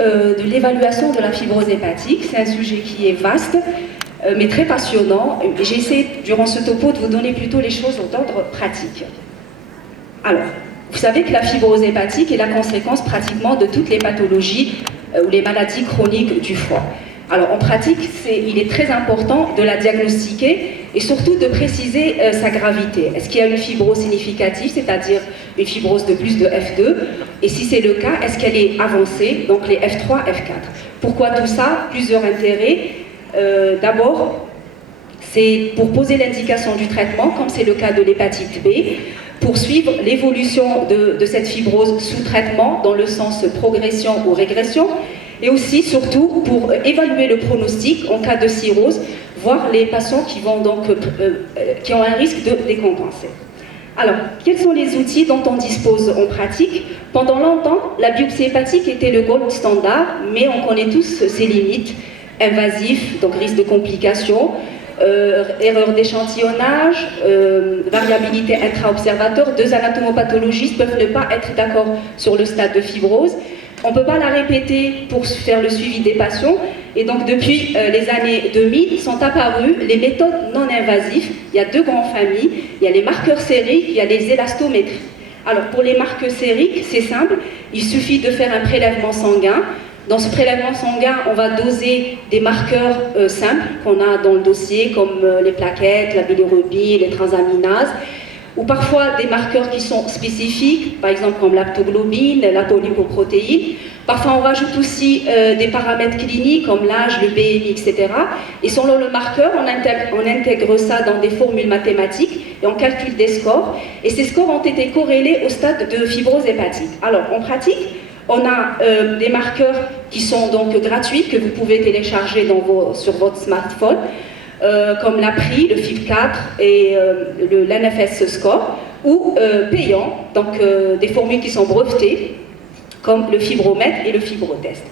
de l'évaluation de la fibrose hépatique. C'est un sujet qui est vaste, mais très passionnant. J'ai essayé, durant ce topo, de vous donner plutôt les choses d'ordre pratique. Alors, vous savez que la fibrose hépatique est la conséquence pratiquement de toutes les pathologies ou les maladies chroniques du foie. Alors, en pratique, il est très important de la diagnostiquer et surtout de préciser sa gravité. Est-ce qu'il y a une fibrose significative, c'est-à-dire une fibrose de plus de F2? Et si c'est le cas, est-ce qu'elle est avancée, donc les F3, F4? Pourquoi tout ça? Plusieurs intérêts. D'abord, c'est pour poser l'indication du traitement, comme c'est le cas de l'hépatite B, pour suivre l'évolution de cette fibrose sous traitement, dans le sens progression ou régression, et aussi, surtout, pour évaluer le pronostic en cas de cirrhose, voir les patients qui ont un risque de décompenser. Alors, quels sont les outils dont on dispose en pratique? Pendant longtemps, la biopsie hépatique était le gold standard, mais on connaît tous ses limites. Invasif, donc risque de complications, erreur d'échantillonnage, variabilité intra-observateur. Deux anatomopathologistes peuvent ne pas être d'accord sur le stade de fibrose. On ne peut pas la répéter pour faire le suivi des patients. Et donc, depuis les années 2000, sont apparues les méthodes non invasives. Il y a deux grandes familles. Il y a les marqueurs sériques, il y a les élastométries. Alors, pour les marqueurs sériques, c'est simple. Il suffit de faire un prélèvement sanguin. Dans ce prélèvement sanguin, on va doser des marqueurs simples qu'on a dans le dossier, comme les plaquettes, la bilirubine, les transaminases, ou parfois des marqueurs qui sont spécifiques, par exemple comme l'aptoglobine, la polypoprotéine. Parfois, on rajoute aussi des paramètres cliniques comme l'âge, le BMI, etc. Et selon le marqueur, on intègre ça dans des formules mathématiques et on calcule des scores. Et ces scores ont été corrélés au stade de fibrose hépatique. Alors, en pratique, on a des marqueurs qui sont donc gratuits, que vous pouvez télécharger sur votre smartphone, comme l'APRI, le FIB4 et l'NFS Score, ou payants, donc des formules qui sont brevetées, comme le fibromètre et le fibrotest.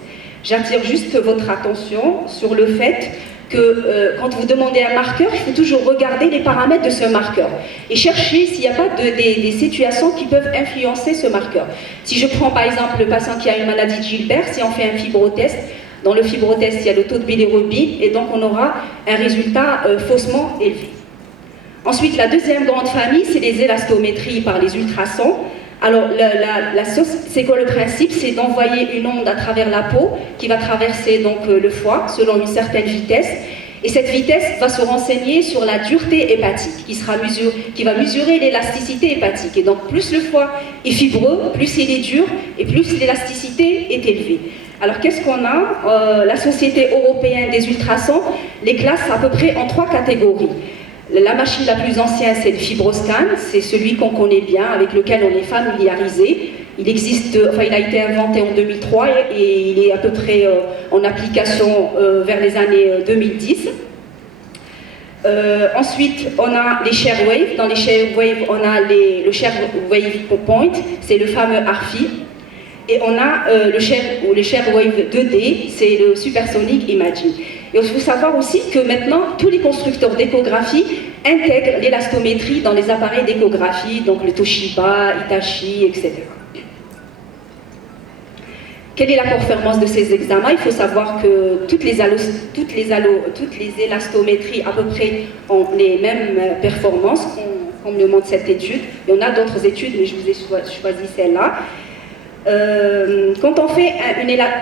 J'attire juste votre attention sur le fait que quand vous demandez un marqueur, il faut toujours regarder les paramètres de ce marqueur et chercher s'il n'y a pas des situations qui peuvent influencer ce marqueur. Si je prends par exemple le patient qui a une maladie de Gilbert, si on fait un fibrotest, dans le fibrotest il y a le taux de bilirubine et donc on aura un résultat faussement élevé. Ensuite, la deuxième grande famille, c'est les élastométries par les ultrasons. Alors, c'est quoi le principe? C'est d'envoyer une onde à travers la peau qui va traverser donc le foie selon une certaine vitesse. Et cette vitesse va se renseigner sur la dureté hépatique qui va mesurer l'élasticité hépatique. Et donc, plus le foie est fibreux, plus il est dur et plus l'élasticité est élevée. Alors, qu'est-ce qu'on a? La Société européenne des ultrasons les classe à peu près en 3 catégories. La machine la plus ancienne, c'est le FibroScan, c'est celui qu'on connaît bien, avec lequel on est familiarisé. Il a été inventé en 2003 et il est à peu près en application vers les années 2010. Ensuite, on a les ShareWave. Dans les ShareWave, on a le ShareWave Point, c'est le fameux ARFI. Et on a le ShareWave 2D, c'est le Supersonic Imaging. Et il faut savoir aussi que maintenant, tous les constructeurs d'échographie intègrent l'élastométrie dans les appareils d'échographie, donc le Toshiba, Hitachi, etc. Quelle est la performance de ces examens? Il faut savoir que toutes les élastométries à peu près ont les mêmes performances, comme le montre cette étude. Il y en a d'autres études, mais je vous ai choisi celle-là. Quand on fait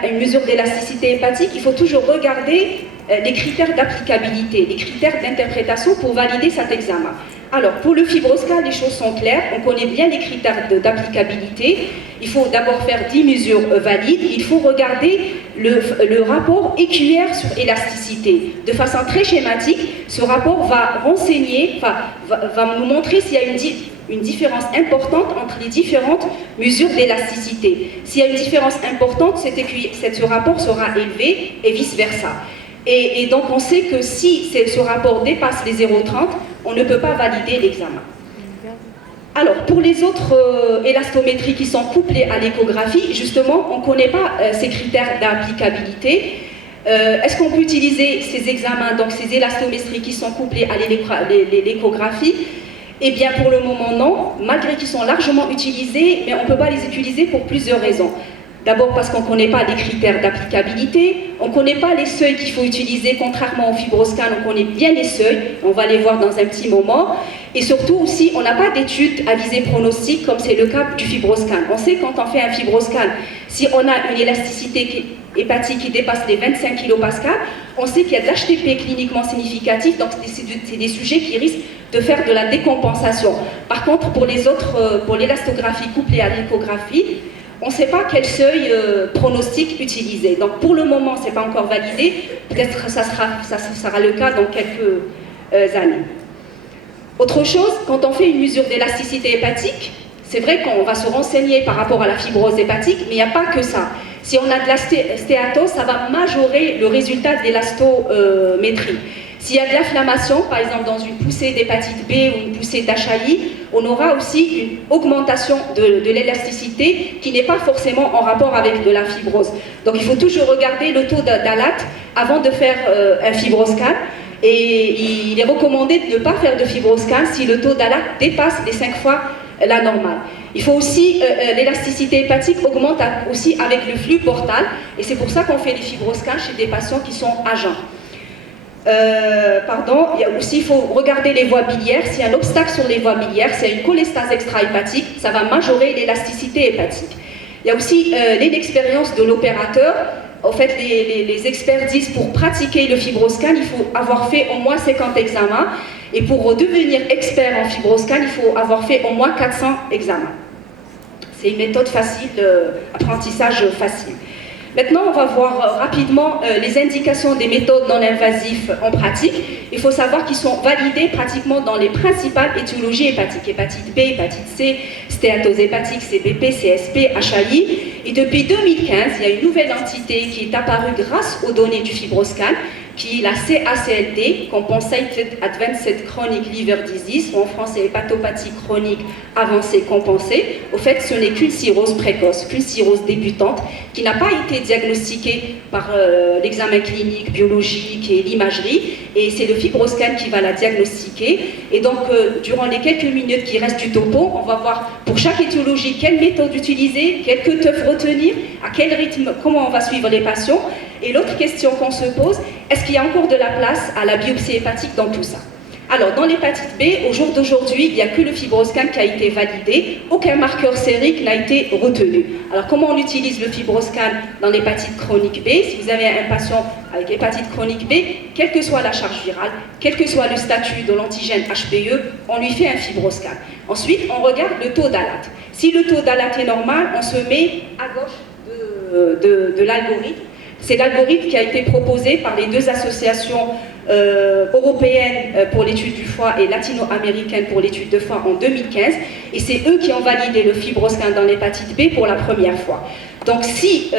une mesure d'élasticité hépatique, il faut toujours regarder les critères d'applicabilité, les critères d'interprétation pour valider cet examen. Alors, pour le FibroScan, les choses sont claires, on connaît bien les critères d'applicabilité. Il faut d'abord faire 10 mesures valides, il faut regarder le rapport EQR sur élasticité. De façon très schématique, ce rapport va renseigner, va nous montrer s'il y a une différence importante entre les différentes mesures d'élasticité. S'il y a une différence importante, ce rapport sera élevé et vice-versa. Et donc on sait que si ce rapport dépasse les 0,30, on ne peut pas valider l'examen. Alors, pour les autres élastométries qui sont couplées à l'échographie, justement, on ne connaît pas ces critères d'applicabilité. Est-ce qu'on peut utiliser ces examens, donc ces élastométries qui sont couplées à l'échographie? Eh bien, pour le moment, non, malgré qu'ils sont largement utilisés, mais on ne peut pas les utiliser pour plusieurs raisons. D'abord parce qu'on ne connaît pas les critères d'applicabilité, on ne connaît pas les seuils qu'il faut utiliser, contrairement au FibroScan, on connaît bien les seuils, on va les voir dans un petit moment. Et surtout aussi, on n'a pas d'études à visée pronostique comme c'est le cas du FibroScan. On sait quand on fait un FibroScan, si on a une élasticité hépatique qui dépasse les 25 kPa, on sait qu'il y a de l'HTP cliniquement significatif, donc c'est des sujets qui risquent de faire de la décompensation. Par contre, pour les autres, pour l'élastographie couplée à l'échographie, on ne sait pas quel seuil pronostic utiliser. Donc pour le moment, ce n'est pas encore validé. Peut-être que ça sera le cas dans quelques années. Autre chose, quand on fait une mesure d'élasticité hépatique, c'est vrai qu'on va se renseigner par rapport à la fibrose hépatique, mais il n'y a pas que ça. Si on a de la stéatose, ça va majorer le résultat de l'élastométrie. S'il y a de l'inflammation, par exemple dans une poussée d'hépatite B ou une poussée d'HAI, on aura aussi une augmentation de l'élasticité qui n'est pas forcément en rapport avec de la fibrose. Donc il faut toujours regarder le taux d'ALAT avant de faire un fibroscan. Et il est recommandé de ne pas faire de fibroscan si le taux d'ALAT dépasse les 5 fois la normale. Il faut aussi, l'élasticité hépatique augmente aussi avec le flux portal, et c'est pour ça qu'on fait des fibroscans chez des patients qui sont à jeun. Il faut regarder les voies biliaires. S'il y a un obstacle sur les voies biliaires, c'est une cholestase extra-hépatique, ça va majorer l'élasticité hépatique. Il y a aussi l'inexpérience de l'opérateur. En fait, les experts disent pour pratiquer le fibroscan, il faut avoir fait au moins 50 examens. Et pour devenir expert en fibroscan, il faut avoir fait au moins 400 examens. C'est une méthode facile, apprentissage facile. Maintenant, on va voir rapidement les indications des méthodes non-invasives en pratique. Il faut savoir qu'ils sont validés pratiquement dans les principales étiologies hépatiques. Hépatite B, hépatite C, stéatose hépatique, CBP, CSP, HAI. Et depuis 2015, il y a une nouvelle entité qui est apparue grâce aux données du FibroScan, qui est la CACLD, Compensated Advanced Chronic Liver Disease, ou en français hépatopathie chronique avancée compensée. Au fait, ce n'est qu'une cirrhose précoce, qu'une cirrhose débutante, qui n'a pas été diagnostiquée par l'examen clinique, biologique et l'imagerie, et c'est le FibroScan qui va la diagnostiquer. Et donc, durant les quelques minutes qui restent du topo, on va voir pour chaque étiologie quelle méthode utiliser, quelle queue retenir, à quel rythme, comment on va suivre les patients. Et l'autre question qu'on se pose, est-ce qu'il y a encore de la place à la biopsie hépatique dans tout ça? Alors, dans l'hépatite B, au jour d'aujourd'hui, il n'y a que le FibroScan qui a été validé, aucun marqueur sérique n'a été retenu. Alors, comment on utilise le FibroScan dans l'hépatite chronique B? Si vous avez un patient avec hépatite chronique B, quelle que soit la charge virale, quel que soit le statut de l'antigène HBE, on lui fait un FibroScan. Ensuite, on regarde le taux d'ALAT. Si le taux d'ALAT est normal, on se met à gauche de l'algorithme. C'est l'algorithme qui a été proposé par les deux associations européennes pour l'étude du foie et latino-américaine pour l'étude de foie en 2015. Et c'est eux qui ont validé le FibroScan dans l'hépatite B pour la première fois. Donc si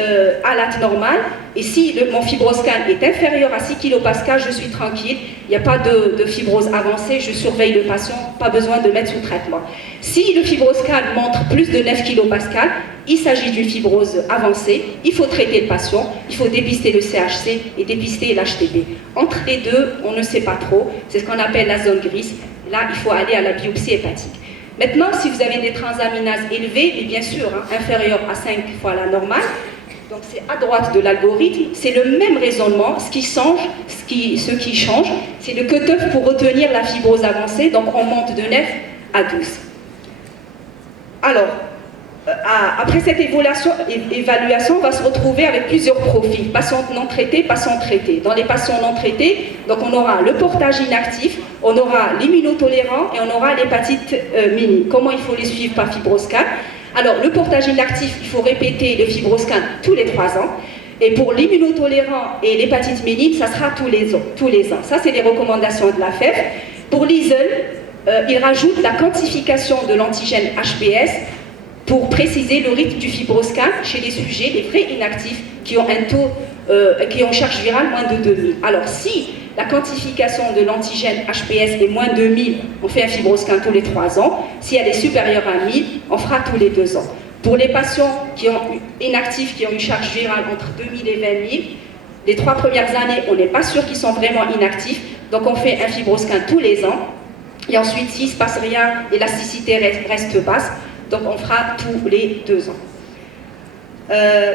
ALAT normal et si mon FibroScan est inférieur à 6 kPa, je suis tranquille, il n'y a pas de fibrose avancée, je surveille le patient, pas besoin de mettre sous traitement. Si le FibroScan montre plus de 9 kPa, il s'agit d'une fibrose avancée, il faut traiter le patient, il faut dépister le CHC et dépister l'HTP. Entre les deux, on ne sait pas trop, c'est ce qu'on appelle la zone grise. Là, il faut aller à la biopsie hépatique. Maintenant, si vous avez des transaminases élevées, et bien sûr inférieures à 5 fois la normale, donc c'est à droite de l'algorithme, c'est le même raisonnement. Ce qui change, c'est le cutoff pour retenir la fibrose avancée, donc on monte de 9 à 12. Alors, après cette évaluation, on va se retrouver avec plusieurs profils, patients non traités, patients traités. Dans les patients non traités, donc on aura le portage inactif, on aura l'immunotolérant et on aura l'hépatite minime. Comment il faut les suivre par FibroScan? Alors, le portage inactif, il faut répéter le FibroScan tous les 3 ans. Et pour l'immunotolérant et l'hépatite minime, ça sera tous les ans. Ça, c'est les recommandations de la FEF. Pour l'ISEL, il rajoute la quantification de l'antigène HBS pour préciser le rythme du FibroScan chez les sujets, les vrais inactifs, qui ont un taux, qui ont charge virale moins de 2000. Alors si la quantification de l'antigène HBS est moins de 1000, on fait un FibroScan tous les 3 ans. Si elle est supérieure à 1000, on fera tous les 2 ans. Pour les patients inactifs qui ont une charge virale entre 2000 et 20 000, les 3 premières années, on n'est pas sûr qu'ils sont vraiment inactifs, donc on fait un FibroScan tous les ans. Et ensuite, s'il ne se passe rien, l'élasticité reste basse, donc on fera tous les 2 ans.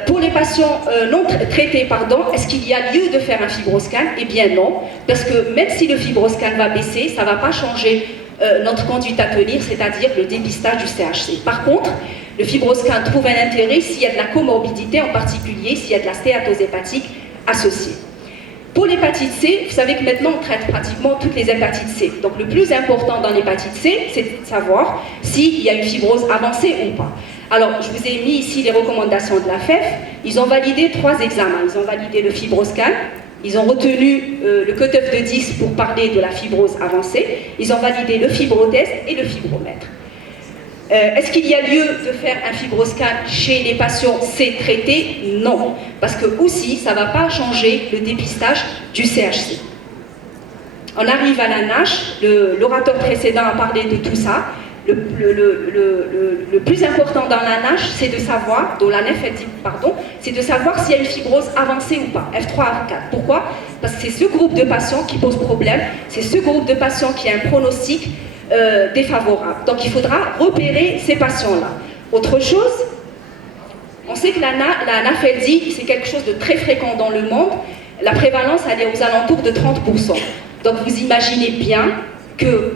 Pour les patients non traités, est-ce qu'il y a lieu de faire un fibroscan? Eh bien non, parce que même si le fibroscan va baisser, ça ne va pas changer notre conduite à tenir, c'est-à-dire le dépistage du CHC. Par contre, le fibroscan trouve un intérêt s'il y a de la comorbidité, en particulier s'il y a de la stéatose hépatique associée. Pour l'hépatite C, vous savez que maintenant on traite pratiquement toutes les hépatites C. Donc le plus important dans l'hépatite C, c'est de savoir s'il y a une fibrose avancée ou pas. Alors je vous ai mis ici les recommandations de la FEF. Ils ont validé 3 examens. Ils ont validé le fibroscan, ils ont retenu le cutoff de 10 pour parler de la fibrose avancée, ils ont validé le fibrotest et le fibromètre. Est-ce qu'il y a lieu de faire un fibroscan chez les patients C traités? Non, parce que aussi ça ne va pas changer le dépistage du CHC. On arrive à la NASH, l'orateur précédent a parlé de tout ça. Le plus important dans la NASH, c'est de savoir, dans la NEF-dit, pardon, c'est de savoir s'il y a une fibrose avancée ou pas, F3, F4. Pourquoi? Parce que c'est ce groupe de patients qui pose problème, c'est ce groupe de patients qui a un pronostic défavorable. Donc il faudra repérer ces patients-là. Autre chose, on sait que la NAFLD, c'est quelque chose de très fréquent dans le monde. La prévalence, elle est aux alentours de 30%. Donc vous imaginez bien que